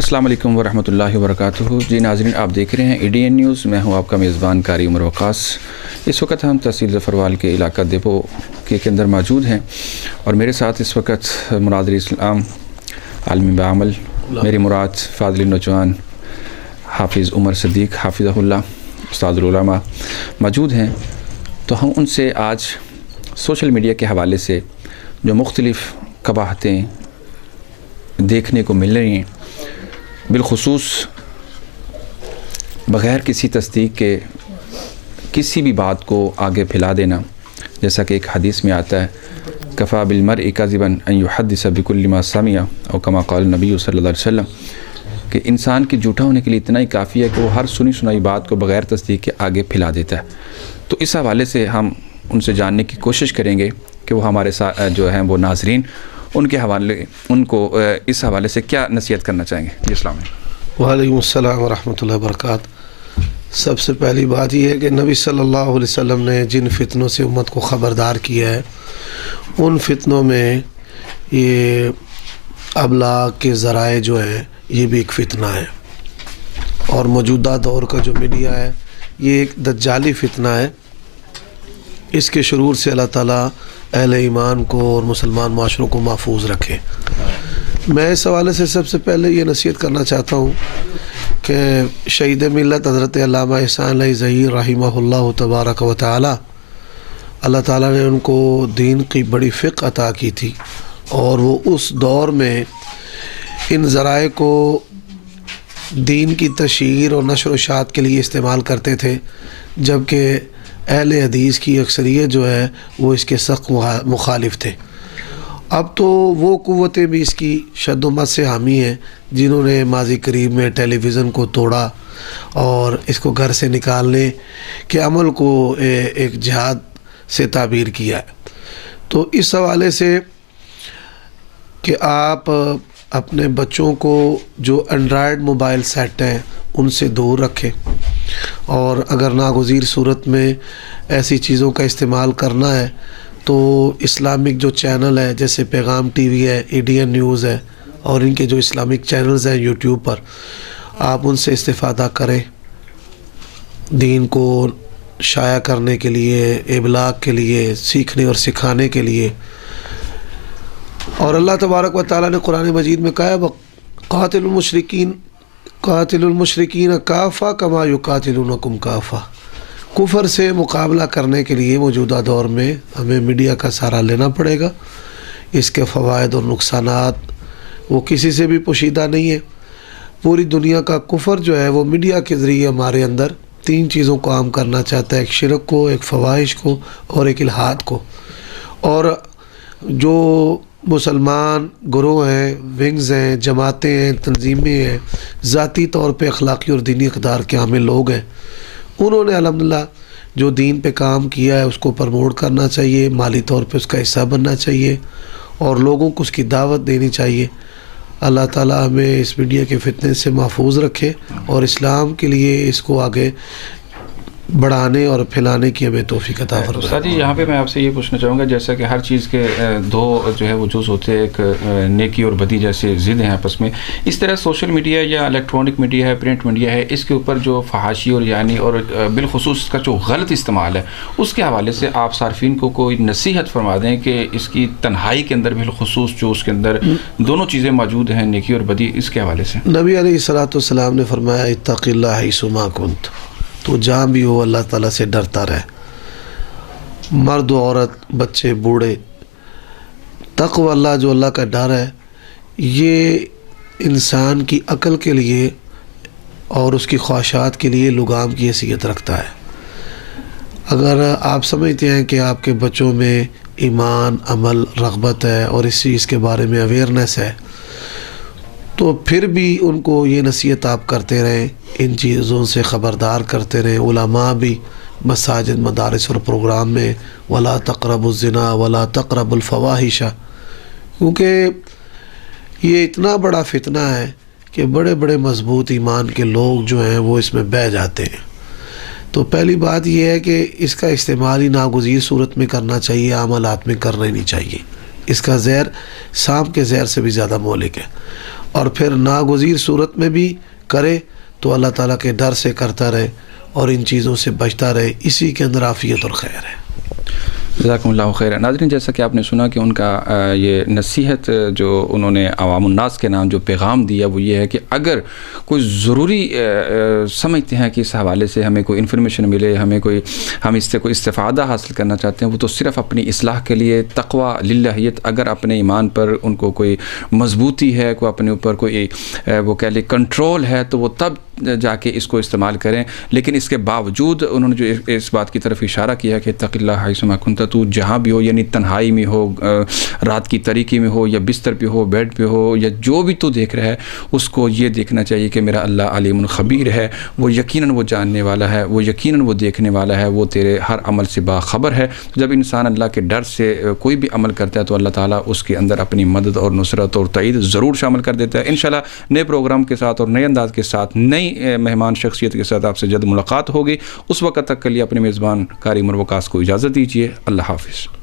السلام علیکم ورحمۃ اللہ وبرکاتہ۔ جی ناظرین، آپ دیکھ رہے ہیں ADN نیوز۔ میں ہوں آپ کا میزبان قاری عمر وقاص۔ اس وقت ہم تحصیل ظفروال کے علاقہ دیپو کے اندر موجود ہیں اور میرے ساتھ اس وقت مناظر اسلام عالم بعمل میری مراد فاضل نوجوان حافظ عمر صدیق حافظہ اللہ استاد العلماء موجود ہیں۔ تو ہم ان سے آج سوشل میڈیا کے حوالے سے جو مختلف قباحتیں دیکھنے کو مل رہی ہیں، بالخصوص بغیر کسی تصدیق کے کسی بھی بات کو آگے پھیلا دینا، جیسا کہ ایک حدیث میں آتا ہے کفا بالمرء کذبا ان یحدث بکل ما سمع او کما قال النبی صلی اللہ علیہ وسلم، کہ انسان کی جھوٹا ہونے کے لیے اتنا ہی کافی ہے کہ وہ ہر سنی سنائی بات کو بغیر تصدیق کے آگے پھیلا دیتا ہے۔ تو اس حوالے سے ہم ان سے جاننے کی کوشش کریں گے کہ وہ ہمارے ساتھ جو ہیں وہ ناظرین ان کو اس حوالے سے کیا نصیحت کرنا چاہیں گے۔ جی السلام علیکم۔ وعلیکم السلام ورحمۃ اللہ وبرکاتہ۔ سب سے پہلی بات یہ ہے کہ نبی صلی اللہ علیہ وسلم نے جن فتنوں سے امت کو خبردار کیا ہے، ان فتنوں میں یہ ابلاغ کے ذرائع جو ہیں یہ بھی ایک فتنہ ہے، اور موجودہ دور کا جو میڈیا ہے یہ ایک دجالی فتنہ ہے۔ اس کے شرور سے اللہ تعالیٰ اہل ایمان کو اور مسلمان معاشروں کو محفوظ رکھے۔ میں اس حوالے سے سب سے پہلے یہ نصیحت کرنا چاہتا ہوں کہ شہید ملت حضرت علامہ احسان علیہ ظہیر رحمہ اللہ تبارک و تعالی، اللہ تعالیٰ نے ان کو دین کی بڑی فقہ عطا کی تھی، اور وہ اس دور میں ان ذرائع کو دین کی تشہیر اور نشر و اشاعت کے لیے استعمال کرتے تھے، جبکہ اہل حدیث کی اکثریت جو ہے وہ اس کے سخت مخالف تھے۔ اب تو وہ قوتیں بھی اس کی شد و مت سے حامی ہیں جنہوں نے ماضی قریب میں ٹیلی ویژن کو توڑا اور اس کو گھر سے نکالنے کے عمل کو ایک جہاد سے تعبیر کیا ہے۔ تو اس حوالے سے کہ آپ اپنے بچوں کو جو اینڈرائڈ موبائل سیٹ ہیں ان سے دور رکھیں، اور اگر ناگزیر صورت میں ایسی چیزوں کا استعمال کرنا ہے تو اسلامک جو چینل ہے جیسے پیغام ٹی وی ہے، ADN نیوز ہے، اور ان کے جو اسلامک چینلز ہیں یوٹیوب پر، آپ ان سے استفادہ کریں دین کو شائع کرنے کے لیے، ابلاغ کے لیے، سیکھنے اور سکھانے کے لیے۔ اور اللہ تبارک و تعالیٰ نے قرآن مجید میں کہا ہے قاتل المشرکین کافہ کما یقاتلونکم کافہ۔ کفر سے مقابلہ کرنے کے لیے موجودہ دور میں ہمیں میڈیا کا سہارا لینا پڑے گا۔ اس کے فوائد اور نقصانات وہ کسی سے بھی پوشیدہ نہیں ہے۔ پوری دنیا کا کفر جو ہے وہ میڈیا کے ذریعے ہمارے اندر 3 چیزوں کو عام کرنا چاہتا ہے، ایک شرک کو، ایک فواحش کو، اور ایک الحاد کو۔ اور جو مسلمان گروہ ہیں، ونگز ہیں، جماعتیں ہیں، تنظیمیں ہیں، ذاتی طور پہ اخلاقی اور دینی اقدار کے حامل لوگ ہیں، انہوں نے الحمدللہ جو دین پہ کام کیا ہے اس کو پروموٹ کرنا چاہیے، مالی طور پہ اس کا حصہ بننا چاہیے، اور لوگوں کو اس کی دعوت دینی چاہیے۔ اللہ تعالیٰ ہمیں اس میڈیا کے فتنے سے محفوظ رکھے اور اسلام کے لیے اس کو آگے بڑھانے اور پھیلانے کی ہمیں توفیق عطا فرمائے۔ استاد جی، یہاں پہ میں آپ سے یہ پوچھنا چاہوں گا، جیسا کہ ہر چیز کے 2 جو ہے وہ جز ہوتے ہیں، ایک نیکی اور بدی جیسے ضد ہیں آپس میں، اس طرح سوشل میڈیا یا الیکٹرانک میڈیا ہے، پرنٹ میڈیا ہے، اس کے اوپر جو فحاشی اور یعنی اور بالخصوص اس کا جو غلط استعمال ہے، اس کے حوالے سے آپ صارفین کو کوئی نصیحت فرما دیں کہ اس کی تنہائی کے اندر بالخصوص جو اس کے اندر دونوں چیزیں موجود ہیں، نیکی اور بدی، اس کے حوالے سے۔ نبی علیہ الصلوۃ والسلام نے فرمایا اتق اللہ حیث ما کنت، تو جہاں بھی ہو اللہ تعالیٰ سے ڈرتا رہے، مرد و عورت، بچے بوڑھے۔ تقوی اللہ، جو اللہ کا ڈر ہے، یہ انسان کی عقل کے لیے اور اس کی خواہشات کے لیے لگام کی حیثیت رکھتا ہے۔ اگر آپ سمجھتے ہیں کہ آپ کے بچوں میں ایمان، عمل، رغبت ہے اور اس چیز کے بارے میں اویئرنیس ہے، تو پھر بھی ان کو یہ نصیحت آپ کرتے رہیں، ان چیزوں سے خبردار کرتے رہیں۔ علماء بھی مساجد، مدارس اور پروگرام میں ولا تقربوا الزنا ولا تقربوا الفواحش، کیونکہ یہ اتنا بڑا فتنہ ہے کہ بڑے بڑے مضبوط ایمان کے لوگ جو ہیں وہ اس میں بہہ جاتے ہیں۔ تو پہلی بات یہ ہے کہ اس کا استعمال ہی ناگزیر صورت میں کرنا چاہیے، عام حالات میں کرنا ہی نہیں چاہیے۔ اس کا زہر سانپ کے زہر سے بھی زیادہ مہلک ہے۔ اور پھر ناگزیر صورت میں بھی کرے تو اللہ تعالیٰ کے ڈر سے کرتا رہے اور ان چیزوں سے بچتا رہے، اسی کے اندر عافیت اور خیر ہے۔ جزاکم اللہ خیر۔ ناظرین، جیسا کہ آپ نے سنا کہ ان کا یہ نصیحت جو انہوں نے عوام الناس کے نام جو پیغام دیا وہ یہ ہے کہ اگر کوئی ضروری سمجھتے ہیں کہ اس حوالے سے ہمیں کوئی انفارمیشن ملے، ہم اس سے کوئی استفادہ حاصل کرنا چاہتے ہیں، وہ تو صرف اپنی اصلاح کے لیے، تقویٰ للہیت، اگر اپنے ایمان پر ان کو کوئی مضبوطی ہے، کوئی اپنے اوپر کوئی وہ کہہ لے کنٹرول ہے، تو وہ تب جا کے اس کو استعمال کریں۔ لیکن اس کے باوجود انہوں نے جو اس بات کی طرف اشارہ کیا کہ اتق اللہ حیثما کنت، تو جہاں بھی ہو، یعنی تنہائی میں ہو، رات کی تاریکی میں ہو، یا بستر پہ ہو، بیڈ پہ ہو، یا جو بھی تو دیکھ رہا ہے، اس کو یہ دیکھنا چاہیے کہ میرا اللہ علیم خبیر ہے، وہ یقیناً وہ جاننے والا ہے، وہ یقیناً وہ دیکھنے والا ہے، وہ تیرے ہر عمل سے باخبر ہے۔ جب انسان اللہ کے ڈر سے کوئی بھی عمل کرتا ہے تو اللہ تعالیٰ اس کے اندر اپنی مدد اور نصرت اور تائید ضرور شامل کر دیتا ہے۔ انشاءاللہ نئے پروگرام کے ساتھ اور نئے انداز کے ساتھ، نئی مہمان شخصیت کے ساتھ آپ سے جلد ملاقات ہوگی۔ اس وقت تک کے لیے اپنے میزبان قاری عمر وقاص کو اجازت دیجیے۔ اللہ حافظ۔